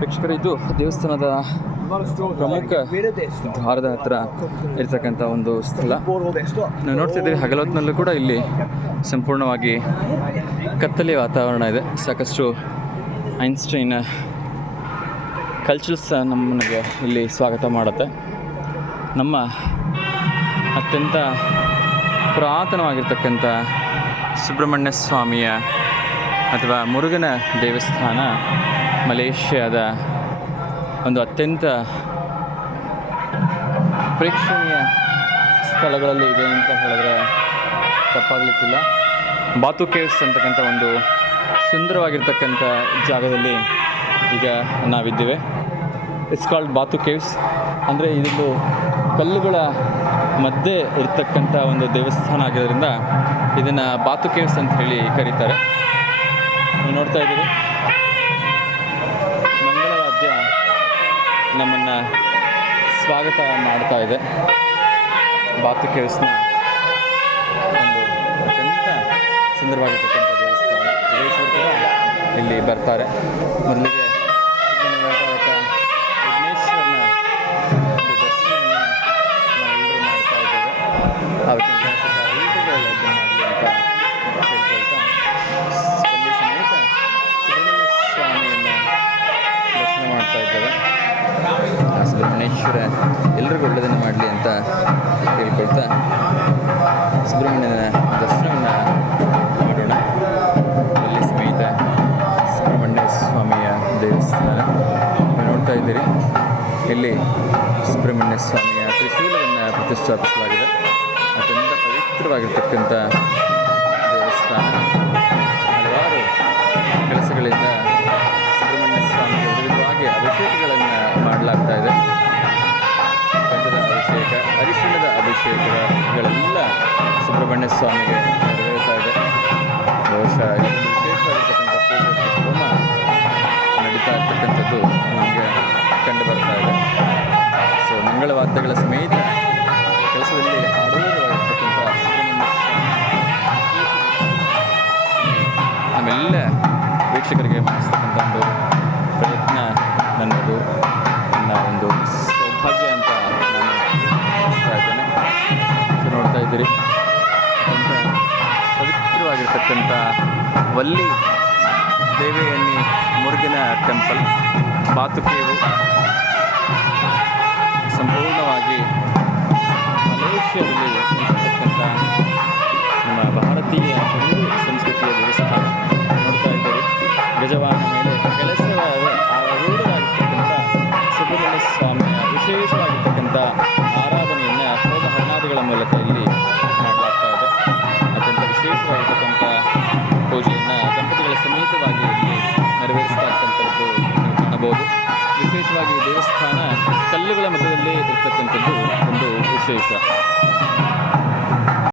ವೀಕ್ಷಕರೇ, ಇದು ದೇವಸ್ಥಾನದ ಪ್ರಮುಖ ದ್ವಾರದ ಹತ್ರ ಇರ್ತಕ್ಕಂಥ ಒಂದು ಸ್ಥಳ. ನಾವು ನೋಡ್ತಿದ್ದೀರಿ ಹಗಲೊತ್ತಿನಲ್ಲೂ ಕೂಡ ಇಲ್ಲಿ ಸಂಪೂರ್ಣವಾಗಿ ಕತ್ತಲೆ ವಾತಾವರಣ ಇದೆ. ಸಾಕಷ್ಟು ಐನ್ಸ್ಟೈನ್ ಕಲ್ಚರ್ಸ್ ನಮ್ಮನಿಗೆ ಇಲ್ಲಿ ಸ್ವಾಗತ ಮಾಡುತ್ತೆ. ನಮ್ಮ ಅತ್ಯಂತ ಪುರಾತನವಾಗಿರ್ತಕ್ಕಂಥ ಸುಬ್ರಹ್ಮಣ್ಯ ಸ್ವಾಮಿಯ ಅಥವಾ ಮುರುಗನ ದೇವಸ್ಥಾನ ಮಲೇಷ್ಯಾದ ಒಂದು ಅತ್ಯಂತ ಪ್ರೇಕ್ಷಣೀಯ ಸ್ಥಳಗಳಲ್ಲಿ ಇದೆ ಅಂತ ಹೇಳಿದ್ರೆ ತಪ್ಪಾಗಲಿಕ್ಕಿಲ್ಲ. ಬಾತು ಕೇವ್ಸ್ ಅಂತಕ್ಕಂಥ ಒಂದು ಸುಂದರವಾಗಿರ್ತಕ್ಕಂಥ ಜಾಗದಲ್ಲಿ ಈಗ ನಾವಿದ್ದೇವೆ. It's called Batu Caves. ಅಂದರೆ ಇದೊಂದು ಕಲ್ಲುಗಳ ಮಧ್ಯೆ ಇರ್ತಕ್ಕಂಥ ಒಂದು ದೇವಸ್ಥಾನ ಆಗಿರೋದ್ರಿಂದ ಇದನ್ನು ಬಾತು ಕೇವ್ಸ್ ಅಂತ ಹೇಳಿ ಕರೀತಾರೆ. ನೀವು ನೋಡ್ತಾ ಇದ್ದೀರಿ. ಮಂಗಳವಾದ್ಯ ನಮ್ಮನ್ನು ಸ್ವಾಗತ ಮಾಡ್ತಾ ಇದೆ. ಬಾತು ಕೇಳಿಸ್ನ ಒಂದು ಅತ್ಯಂತ ಸುಂದರವಾಗಿರ್ತಕ್ಕಂಥ ದೇವಸ್ಥಾನ. ಕೂಡ ಇಲ್ಲಿ ಬರ್ತಾರೆ. ಮೊದಲಿಗೆ ಒಂದು ದರ್ಶನವನ್ನು ಮಾಡ್ತಾ ಇದ್ದೇವೆ. ಸುಬ್ರಹ್ಮಣ್ಯೇಶ್ವರ ಎಲ್ರಿಗೂ ಒಳ್ಳೆಯದನ್ನು ಮಾಡಲಿ ಅಂತ ಕೇಳ್ಕೊಳ್ತಾ ಸುಬ್ರಹ್ಮಣ್ಯನ ದರ್ಶನವನ್ನು ಮಾಡೋಣ. ಅಲ್ಲಿ ಸಮೇತ ಸುಬ್ರಹ್ಮಣ್ಯ ಸ್ವಾಮಿಯ ದೇವಸ್ಥಾನ. ನೋಡ್ತಾ ಇದ್ದೀರಿ, ಇಲ್ಲಿ ಸುಬ್ರಹ್ಮಣ್ಯ ಸ್ವಾಮಿಯ ತ್ರಿಶೂಲವನ್ನು ಪ್ರತಿಷ್ಠಾಪಿಸಲಾಗಿದೆ. ಅತ್ಯಂತ ಪವಿತ್ರವಾಗಿರ್ತಕ್ಕಂಥ ಸುಬ್ರಹ್ಮಣ್ಯ ಸ್ವಾಮಿಗೆ ನೆರವೇರ್ತಾ ಇದೆ. ಬಹುಶಃ ವಿಶೇಷವಾಗಿರ್ತಕ್ಕಂಥ ಪೂಜೆ ಹೋಮ ನಡೀತಾ ಇರ್ತಕ್ಕಂಥದ್ದು ನಮಗೆ ಕಂಡು ಬರ್ತಾ ಇದೆ. ಸೊ ಮಂಗಳವಾದ್ಯಗಳ ಸಮೇತ ಕೆಲಸದಲ್ಲಿ ಆಡೂರವಾಗಿರ್ತಕ್ಕಂಥ ಸುಬ್ರಹ್ಮಣ್ಯ ಸ್ವಾಮಿ ನಮ್ಮೆಲ್ಲ ವೀಕ್ಷಕರಿಗೆ ಮಾಡಿಸ್ತಕ್ಕಂಥ ಒಂದು ಪ್ರಯತ್ನ ನನ್ನದು, ನನ್ನ ಒಂದು ಸೌಭಾಗ್ಯ ಅಂತ ನಾನು ಭಾವಿಸ್ತಾ ಇದ್ದೇನೆ. ನೋಡ್ತಾ ಇದ್ದೀರಿ. ಪವಿತ್ರವಾಗಿರ್ತಕ್ಕಂಥ ವಲ್ಲಿ ದೇವಿಯನ್ನಿ ಮುರುಗಿನ ಟೆಂಪಲ್ ಬಾತುಕೇವು ಸಂಪೂರ್ಣವಾಗಿ ಮಲೇಷ್ಯಾದಲ್ಲಿ ಇರ್ತಕ್ಕಂಥ ನಮ್ಮ ಭಾರತೀಯ ಹಿಂದೂ ಸಂಸ್ಕೃತಿಯ ದೇವಸ್ಥಾನ ನೋಡ್ತಾ ಇದ್ದೀರಿ. ಗಜವಾಹನ ಮೇಲೆ ದೇವಸ್ಥಾನ ಕಲ್ಲುಗಳ ಮಧ್ಯದಲ್ಲಿ ಇರ್ತಕ್ಕಂಥದ್ದು ಒಂದು ವಿಶೇಷ.